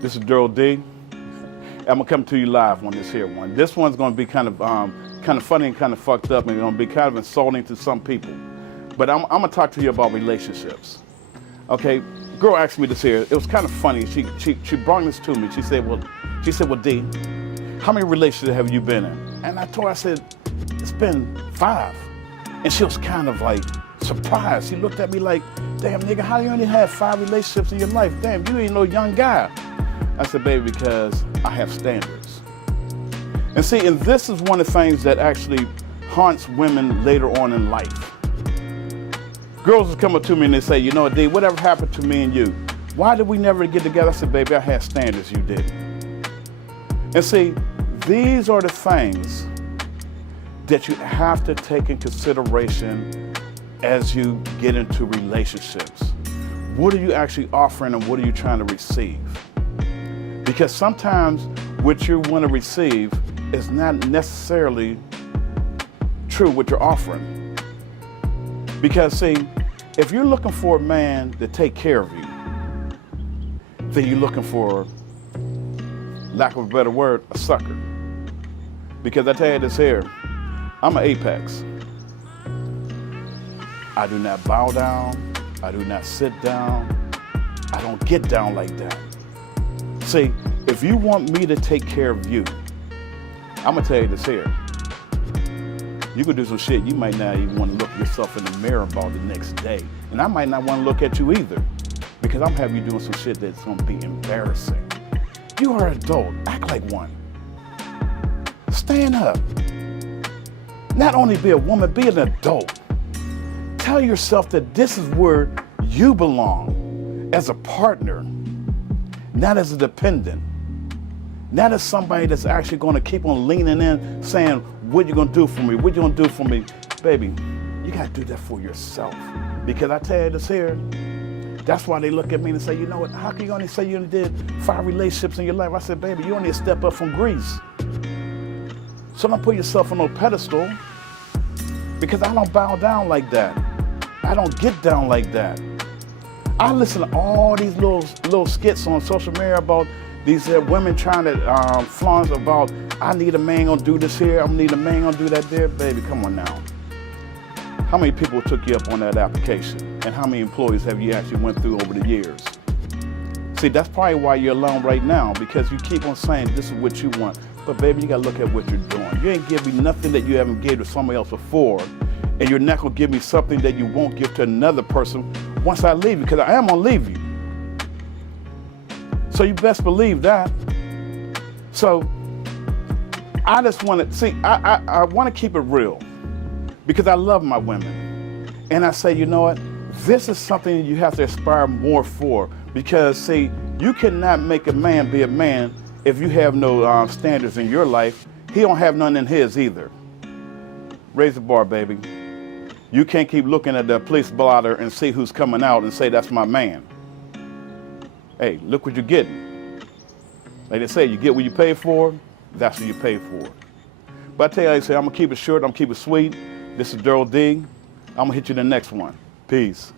This is Daryl D. I'm gonna come to you live on this here one. This one's gonna be kind of funny and kind of fucked up, and gonna be kind of insulting to some people. But I'm gonna talk to you about relationships. Okay, girl asked me this here. It was kind of funny. She brought this to me. She said, well, D, how many relationships have you been in? And I told her, I said, it's been 5. And she was kind of like surprised. She looked at me like, damn nigga, how you only have 5 relationships in your life? Damn, you ain't no young guy. I said, baby, because I have standards. And see, and this is one of the things that actually haunts women later on in life. Girls will come up to me and they say, you know what, D, whatever happened to me and you? Why did we never get together? I said, baby, I had standards, you didn't. And see, these are the things that you have to take in consideration as you get into relationships. What are you actually offering and what are you trying to receive? Because sometimes what you want to receive is not necessarily true what you're offering. Because see, if you're looking for a man to take care of you, then you're looking for, lack of a better word, a sucker. Because I tell you this here, I'm an apex. I do not bow down. I do not sit down. I don't get down like that. See, if you want me to take care of you, I'm gonna tell you this here. You could do some shit you might not even want to look yourself in the mirror about the next day. And I might not want to look at you either, because I'm having you doing some shit that's gonna be embarrassing. You are an adult, act like one. Stand up. Not only be a woman, be an adult. Tell yourself that this is where you belong as a partner, not as a dependent, not as somebody that's actually going to keep on leaning in saying, what you going to do for me? What you going to do for me? Baby, you got to do that for yourself. Because I tell you this here, that's why they look at me and say, you know what, how can you only say you only did 5 relationships in your life? I said, baby, you only a step up from Greece. So don't put yourself on no pedestal, because I don't bow down like that. I don't get down like that. I listen to all these little skits on social media about these women trying to flaunt about, I need a man gonna do this here, I need a man gonna do that there. Baby, come on now. How many people took you up on that application? And how many employees have you actually went through over the years? See, that's probably why you're alone right now, because you keep on saying this is what you want. But baby, you gotta look at what you're doing. You ain't give me nothing that you haven't gave to somebody else before, and you're not gonna give me something that you won't give to another person once I leave you, because I am gonna leave you. So you best believe that. So I just want to, see, I want to keep it real, because I love my women. And I say, you know what? This is something you have to aspire more for, because see, you cannot make a man be a man if you have no standards in your life. He don't have none in his either. Raise the bar, baby. You can't keep looking at the police blotter and see who's coming out and say, that's my man. Hey, look what you're getting. Like they say, you get what you pay for, that's what you pay for. But I tell you, I say, I'm gonna keep it short, I'm gonna keep it sweet. This is Daryl D. I'm gonna hit you in the next one. Peace.